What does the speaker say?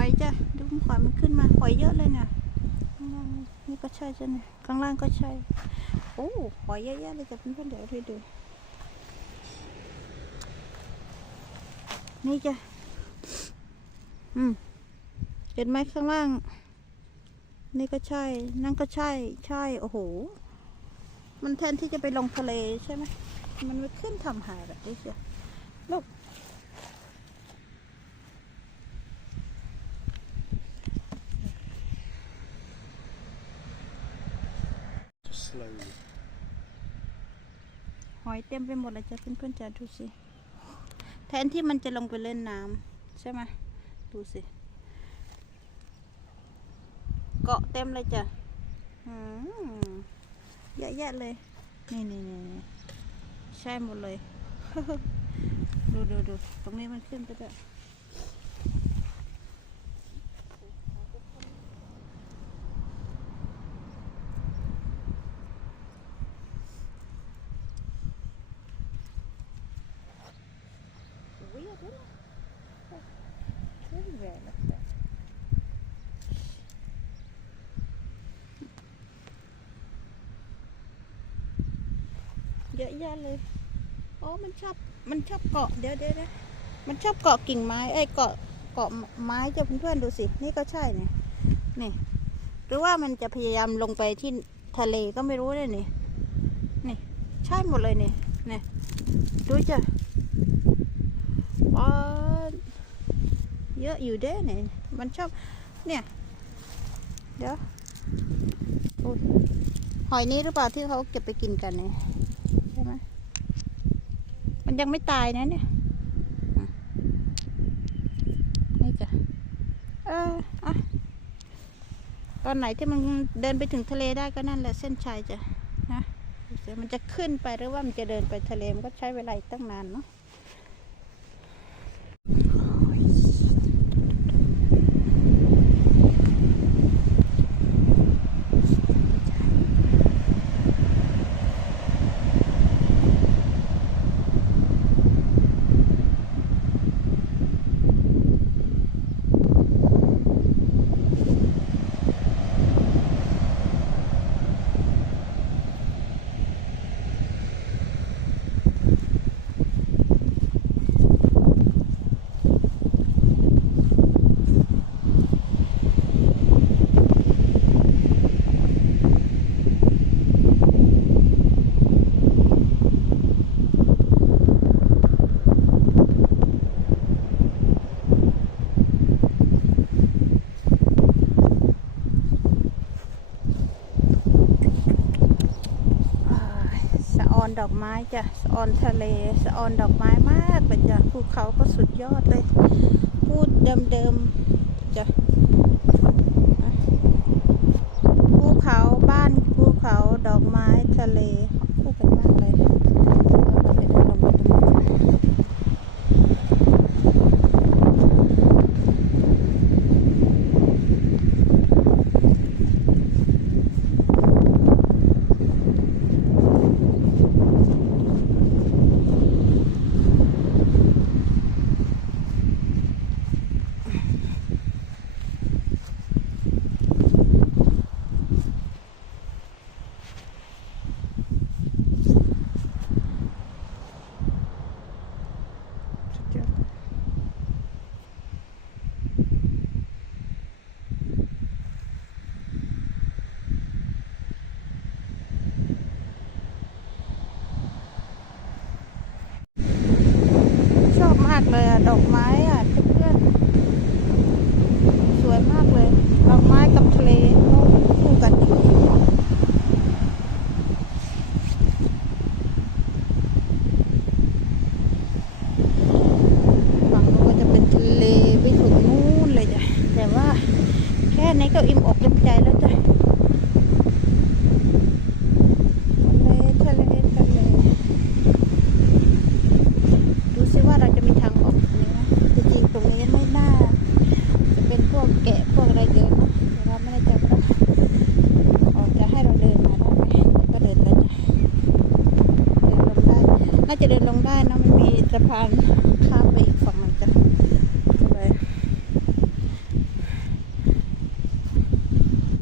อยจ้ะดูหอยมันขึ้นมาหอยเยอะเลยเนี่ยนี่ก็ใช่จ้ะเนี่ยข้างล่างก็ใช่โอ้หอยเยอะแยะเลยจ้ะเพื่อนๆเดี๋ยวให้ดูนี่จ้ะอืมเห็นไหมข้างล่าง นี่ก็ใช่ นั่นก็ใช่ ใช่ โอ้โห มันแทนที่จะไปลงทะเลใช่ไหม มันไม่ขึ้นทำหายแบบนี้เชียวลูก slow หอยเต็มไปหมดเลยจ้ะเพื่อนๆจะดูสิ แทนที่มันจะลงไปเล่นน้ำใช่ไหมดูสิ เกาะเต็มเลยจ้ะเยอะแยะเลย นี่นี่นี่นี่ใช่หมดเลย ดูดูดูตรงนี้มันขึ้นไปด้วยวิ่งด้วยวิ่งแหวนแล้วแต่ เยอะแยะเลยโอ้มันชอบมันชอบเกาะเดี๋ยวเดี๋ยวเด้มันชอบเกาะกิ่งไม้เอ้เกาะเกาะไม้จะเพื่อนๆดูสิ นี่ก็ใช่เนี่ยนี่หรือว่ามันจะพยายามลงไปที่ทะเลก็ไม่รู้เลยนี่นี่ใช่หมดเลยนี่นี่ดูจ้ะว้าเยอะอยู่เด้เนี่ยมันชอบเนี่ยเดี๋ยวโอ้ยหอยนี้หรือเปล่าที่เขาเก็บไปกินกันเนี่ย ยังไม่ตายนะเนี่ยอืมนี่จ้ะเอออะตอนไหนที่มันเดินไปถึงทะเลได้ก็นั่นแหละเส้นชัยจ้ะนะมันจะขึ้นไปหรือว่ามันจะเดินไปทะเลมันก็ใช้เวลาอีกตั้งนานเนาะ อ่าสะออนดอก ไม้จ้ะสะออนทะเลสะออนดอกไม้มากเลยจ้ะภูเขาก็สุดยอดเลย พูดเดิมๆจ้ะอะภูเขาบ้านภูเขาดอกไม้ทะเลคู่กันมากเลยเราไปเดินลงไปตรงนี้สุดยอด เบมากเลยอดอกไม้อะเพื่อนๆสวยมากเลย ดอกไม้กับทะเลเขาคู่กันจริงๆ ฝั่งนู้นก็จะเป็นทะเลไปถึงนู้นเลยจ้ะ แต่ว่าแค่นี้ก็อิ่มอกอิ่มใจแล้วจ้ะ ทะเล ทะเล ทะเล ดูสิว่าเราจะมีทางออกตรงนี้ไหมจริงๆตรงนี้ไม่น่า จะเป็นพวกแกะพวกอะไรเยอะนะแต่ว่าไม่แน่ใจว่าออกจะให้เราเดินมาได้ไหมก็เดินได้จ้ะเดินลงได้ น่าจะเดินลงได้นะมันมีสะพาน